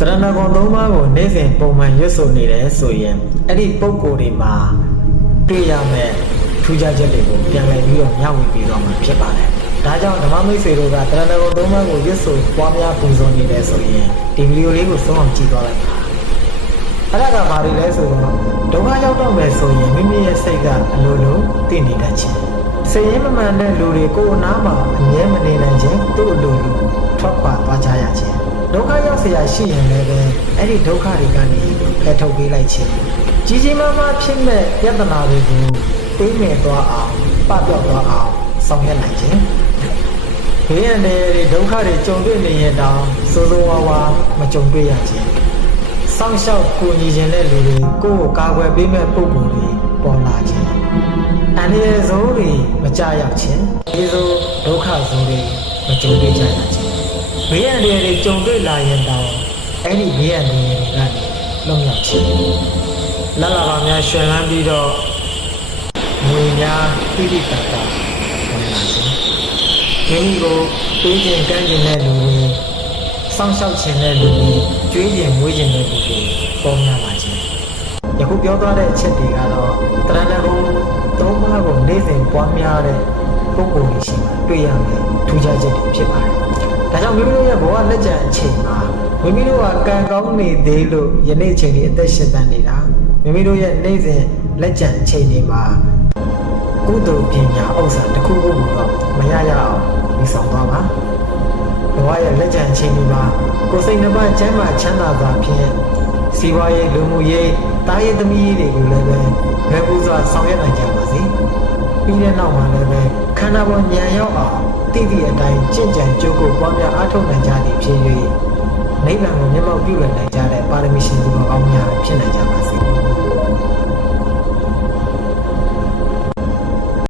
တရဏဂုံသုံးပါးကိုနေ့စဉ်ပုံမှန်ရွတ်ဆိုနေတယ်ဆိုရင်အဲ့ဒီပုံကိုယ်တွေမှာတွေ့ရမယ့်ထူးခြားချက်တွေကိုပြန်လည်ပြီးတော့မျှဝေပြီးတော့မှဖြစ်ပါတယ်။ဒါကြောင့်ဓမ္မမိတ်ဆွေတို့ကတရဏဂုံသုံးပါးကိုရွတ်ဆိုပွားများပူဇော်နေတယ်ဆိုရင်ဒီဗီဒီယိုလေးကိုဆုံးအောင်ကြည့်သွားလိုက်ပါ။အဲ့ဒါကဘာတွေလဲဆိုတော့ဒုက္ခရောက်တော့မယ်ဆိုရင်မိမိရဲ့စိတ်ကအလိုလိုတည်နေတတ်ခြင်းစိတ်ရင်းမမှန်တဲ့လူတွေကိုယ်အနားမှာအမြဲမနေနိုင်ခြင်းသူ့အလိုလိုထွက်ခွာသွားကြရခြင်းဒုက္ခရောက်เสียရှိရင်လည်းပဲအဲ့ဒီဒုက္ခတွေကနေဖယ်ထုတ်ပေးလိုက်ခြင်းကြီးကြီးမားမားဖြစ်မဲ့ယတနာတွေကိုသိငယ်သွားအောင်ပပျောက်သွားအောင်ဆောင်ရွက်နိုင်ခြင်းဘေးရန်တွေဒုက္ခတွေကြုံတွေ့နေရင်တောင်စိုးစိုးဝါးဝါမကြုံတွေ့ရခြင်းစောင့်ရှောက်ကိုညီခြင်းတဲ့လူတွေကိုယ့်ကိုကာကွယ်ပေးမဲ့ပုဂ္ဂိုလ်တွေပေါ်လာခြင်းအန္တရာယ်ဇိုးတွေမကြရောက်ခြင်းဒီလိုဒုက္ခဇိုးတွေမကြုံတွေ့ကြရခြင်းဘေးရန်တွေကြုံတွေ့လာရင်တောင်အဲ့ဒီဘေးရန်တွေကနေလွတ်မြောက်ခြင်းလလပါများရွှင်လန်းပြီးတော့ငွေများပြည့်ပြည့်တတ်တာဝင်လာခြင်းမိမိကိုပေးခြင်းကမ်းခြင်းတဲ့လူတွေစောင့်ရှောက်ခြင်းတဲ့လူတွေကြွေးခြင်းမွေးခြင်းတဲ့လူတွေပေါ်များလာခြင်းယခုပြောသွားတဲ့အချက်တွေကတော့တရဏဂုံသုံးပါးကိုနေ့စဉ်ပွားများတဲ့ပုဂ္ဂိုလ်တွေရှိမှတွေ့ရမယ်ထူးခြားချက်တွေဖြစ်ပါတယ်ဒါကြောင့်မိမိတို့ရဲ့ဘဝလက်ကျန်အချိန်မှာမိမိတို့ကကံကောင်းနေသေးလို့ယနေ့အချိန်လေးအသက်ရှင်တန်နေတာမိမိတို့ရဲ့နေ့စဉ်လက်ကျန်အချိန်တွေမှာကုသိုလ်ပညာဥစ္စာတစ်ခုခုကိုတော့မရရအောင်ဒီဆောင်သွားပါဘဝရဲ့လက်ကျန်အချိန်တွေမှာကိုယ်စိတ်နှပါချမ်းသာချမ်းသာစွာဖြင့်စီးပွားရေးလူမှုရေးတားရေးသမီးရေးတွေကိုလည်းပဲဘယ်ပူစွာဆောင်ရွက်နိုင်ကြပါစေပြီးတဲ့နောက်မှာလည်းပဲခန္ဓာပေါ်ဉာဏ်ရောက်အောင်သိသည့်အတိုင်းကြင်ကြံကြိုးကိုပွားများအားထုတ်နိုင်ကြသည့်ဖြစ်၍နိဗ္ဗာန်ကိုမျက်မှောက်ပြုလည်နိုင်ကြတဲ့ပါရမီရှင်သူတော်ကောင်းများဖြစ်နိုင်ကြပါစေ